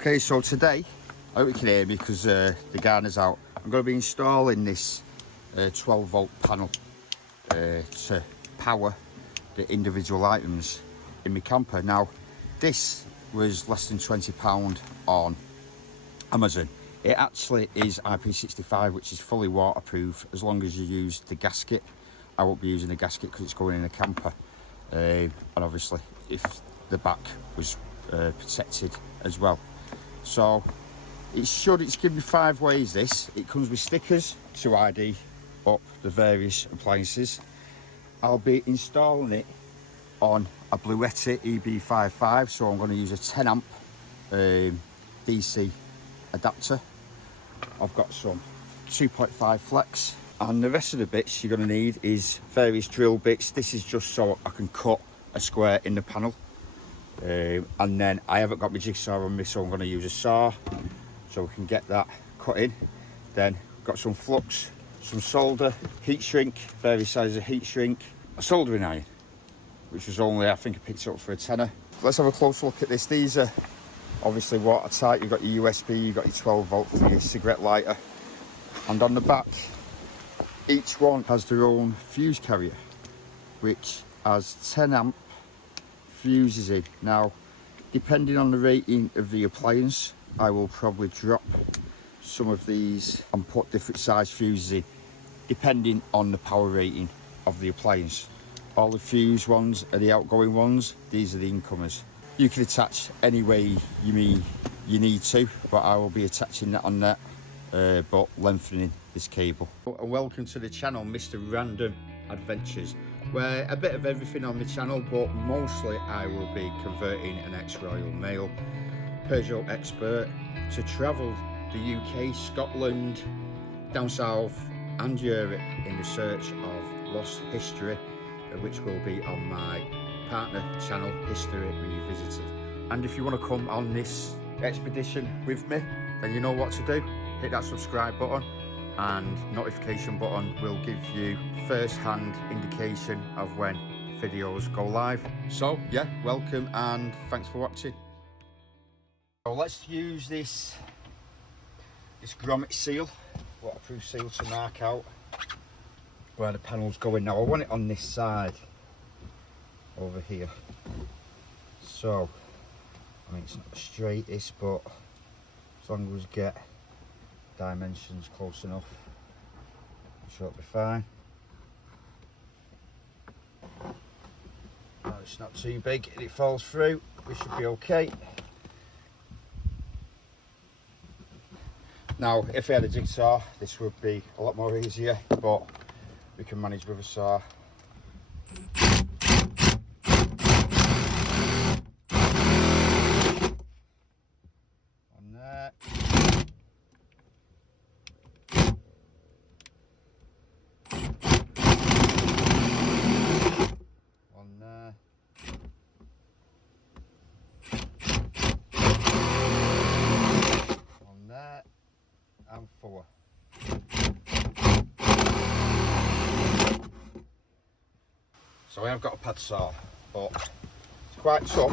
Okay, so today, I hope you can hear me because the gardener's out. I'm going to be installing this 12 volt panel to power the individual items in my camper. Now, this was less than £20 on Amazon. It actually is IP65, which is fully waterproof as long as you use the gasket. I won't be using the gasket because it's going in a camper. And obviously, if the back was protected as well. So it's given me 5 ways. It comes with stickers to ID up the various appliances. I'll be installing it on a Bluetti EB55, so I'm going to use a 10 amp DC adapter. I've got some 2.5 flex, and the rest of the bits you're going to need is various drill bits. This is just so I can cut a square in the panel. And then I haven't got my jigsaw on me, so I'm going to use a saw so we can get that cut in. Then got some flux, some solder, heat shrink, various sizes of heat shrink, a soldering iron, which was only, I think I picked it up for a tenner. Let's have a close look at this. These are obviously watertight. You've got your USB, you've got your 12 volt for your cigarette lighter, and on the back each one has their own fuse carrier, which has 10 amp fuses in. Now, depending on the rating of the appliance, I will probably drop some of these and put different size fuses in depending on the power rating of the appliance. All the fuse ones are the outgoing ones, these are the incomers. You can attach any way you need to, but I will be attaching that on that, but lengthening this cable. And welcome to the channel, Mr. Random Adventures, where a bit of everything on the channel, but mostly I will be converting an ex-Royal Mail Peugeot expert to travel the UK, Scotland, down south and Europe in the search of lost history, which will be on my partner channel, History Revisited. And if you want to come on this expedition with me, then you know what to do. Hit that subscribe button, and notification button will give you first-hand indication of when videos go live. So yeah, welcome and thanks for watching. So let's use this grommet seal, waterproof seal, to mark out where the panel's going. Now I want it on this side over here, so I mean it's not the straightest, but as long as we get dimensions close enough, I'm sure it'll be fine. No, it's not too big and it falls through, we should be okay. Now if we had a jigsaw this would be a lot more easier, but we can manage with a saw. On there. On there. On there. And 4. So I have got a pad saw, but it's quite tough.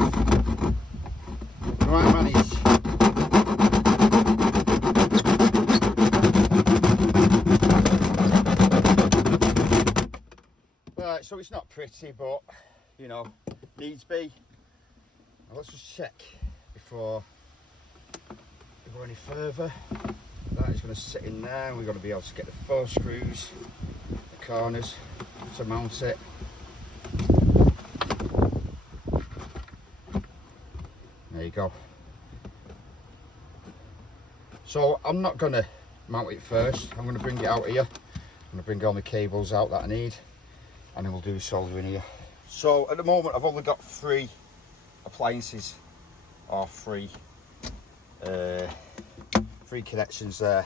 Right, manage. Right, so it's not pretty, but you know, needs be. Now let's just check before we go any further. That is going to sit in there, and we're going to be able to get the 4 screws, the corners, to mount it. There you go. So I'm not going to mount it first, I'm going to bring it out here. I'm going to bring all the cables out that I need, and then we'll do soldering here. So at the moment I've only got 3 appliances, or 3 connections there.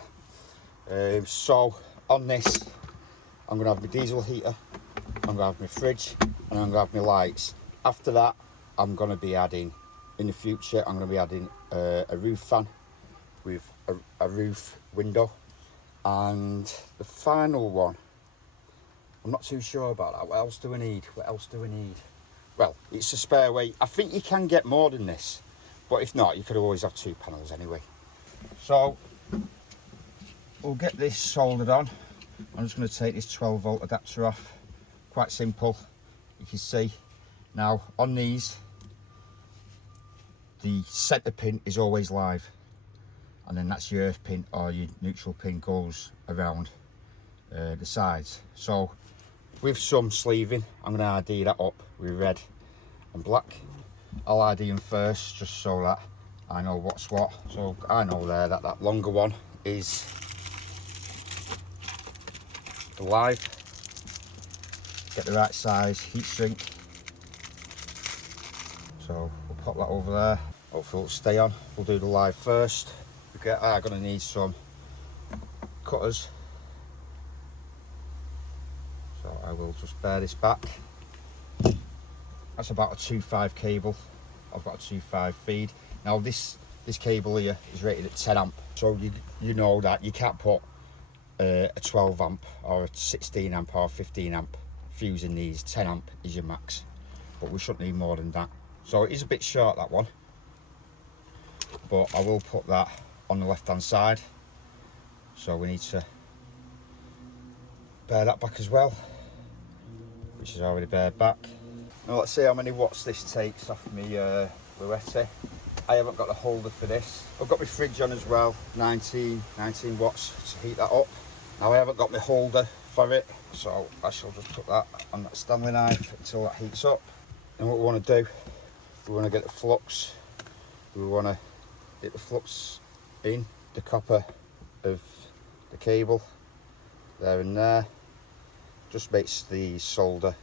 So on this I'm going to have my diesel heater, I'm going to have my fridge, and I'm going to have my lights. After that I'm going to be adding, in the future I'm going to be adding a roof fan with a roof window, and the final one I'm not too sure about that. What else do we need? Well, it's a spare weight. I think you can get more than this, but if not, you could always have 2 panels anyway. So we'll get this soldered on. I'm just going to take this 12 volt adapter off. Quite simple, you can see. Now on these, the centre pin is always live, and then that's your earth pin or your neutral pin goes around the sides. So with some sleeving, I'm going to ID that up with red and black. I'll ID them first just so that I know what's what. So I know there that that longer one is the live. Get the right size heat shrink. So we'll pop that over there. Hopefully it'll stay on. We'll do the live first. I'm going to need some cutters. So I will just bear this back. That's about a 2.5 cable. I've got a 2.5 feed. Now this cable here is rated at 10 amp. So you know that you can't put a 12 amp or a 16 amp or 15 amp fuse in these. 10 amp is your max, but we shouldn't need more than that. So it is a bit short, that one, but I will put that on the left hand side. So we need to bear that back as well, which is already bared back. Now let's see how many watts this takes off me Luetti. I haven't got a holder for this. I've got my fridge on as well, 19 watts to heat that up. Now I haven't got my holder for it, so I shall just put that on that Stanley knife until that heats up. And what we want to do, we want to get the flux. We want to get the flux in the copper of the cable, there and there. Just makes the solder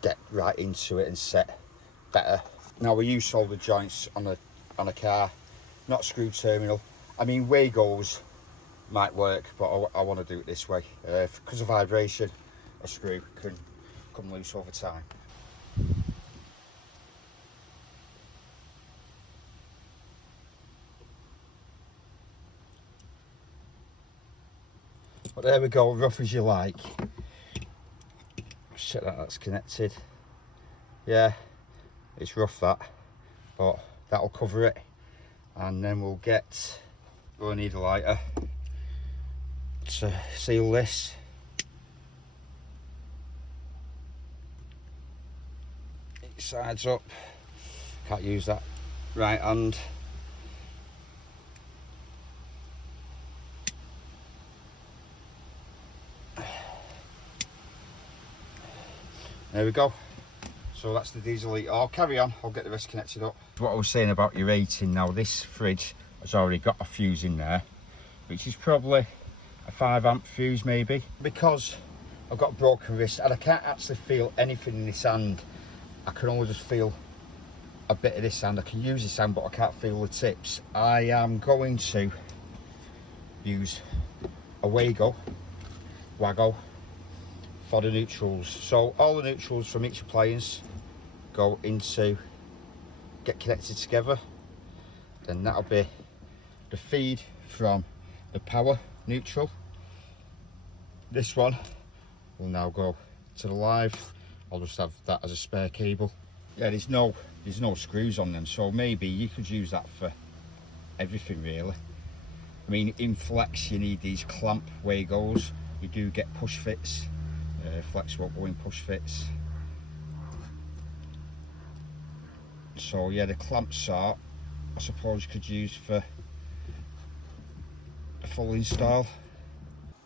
get right into it and set better. Now we use solder joints on a car, not screw terminal. I mean, Wagos might work, but I want to do it this way because of vibration. A screw can come loose over time. But there we go, rough as you like. Let's check that that's connected. Yeah, it's rough that, but that'll cover it. And then we'll need a lighter to seal this. It sides up, can't use that right hand. There we go. So that's the diesel heater. I'll carry on, I'll get the rest connected up. What I was saying about your rating, now this fridge has already got a fuse in there, which is probably a 5 amp fuse maybe. Because I've got a broken wrist and I can't actually feel anything in this hand, I can only just feel a bit of this hand. I can use this hand but I can't feel the tips. I am going to use a Wago for the neutrals. So all the neutrals from each appliance get connected together. Then that'll be the feed from the power neutral. This one will now go to the live. I'll just have that as a spare cable. Yeah, there's no screws on them, so maybe you could use that for everything really. I mean, in Flex you need these clamp Wagos. You do get push fits. Flex won't go in push fits. So yeah, the clamp sort I suppose you could use for a full install.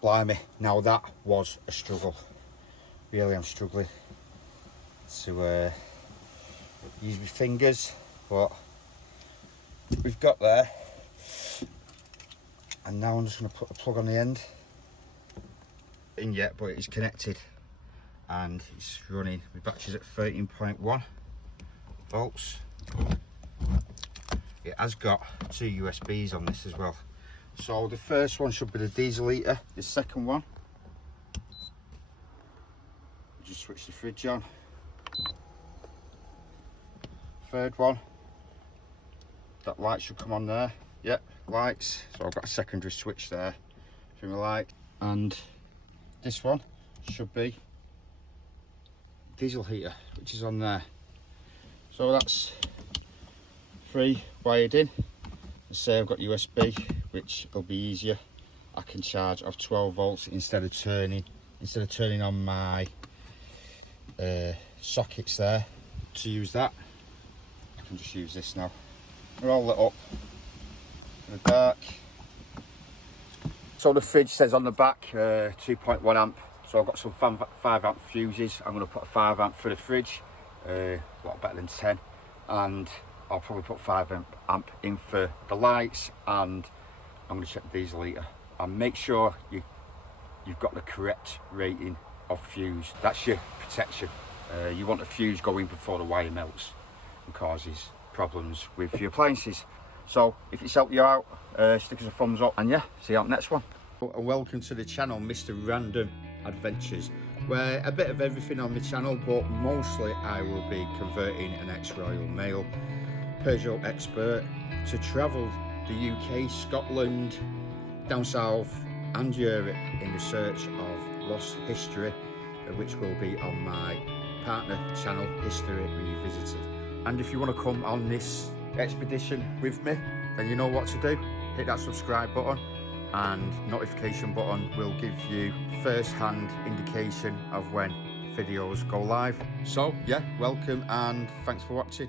Blimey, now that was a struggle. Really, I'm struggling to use my fingers, but we've got there. And now I'm just going to put the plug on the end. In yet, but it's connected and it's running. The battery's at 13.1 volts. It has got 2 USBs on this as well. So the first one should be the diesel heater. The second one, just switch the fridge on. Third one, that light should come on there. Yep, lights. So I've got a secondary switch there for my light. And this one should be diesel heater, which is on there. So that's 3 wired in. And say I've got USB, which will be easier. I can charge off 12 volts instead of turning on my sockets there to use that. I can just use this now. They're all lit up in the dark. So the fridge says on the back 2.1 amp. So I've got some 5 amp fuses. I'm going to put a 5 amp for the fridge, a lot better than 10, and I'll probably put 5 amp in for the lights, and I'm going to check the diesel heater and make sure you've got the correct rating of fuse. That's your protection. You want the fuse going before the wire melts and causes problems with your appliances. So if it's helped you out, stick us a thumbs up, and yeah, see you on the next one. And welcome to the channel, Mr. Random Adventures, where a bit of everything on the channel, but mostly I will be converting an ex-Royal Mail Peugeot expert to travel the UK, Scotland, down south and Europe in the search of lost history, which will be on my partner channel, History Revisited. And if you want to come on this expedition with me, then you know what to do. Hit that subscribe button, and notification button will give you first-hand indication of when videos go live. So yeah, welcome and thanks for watching.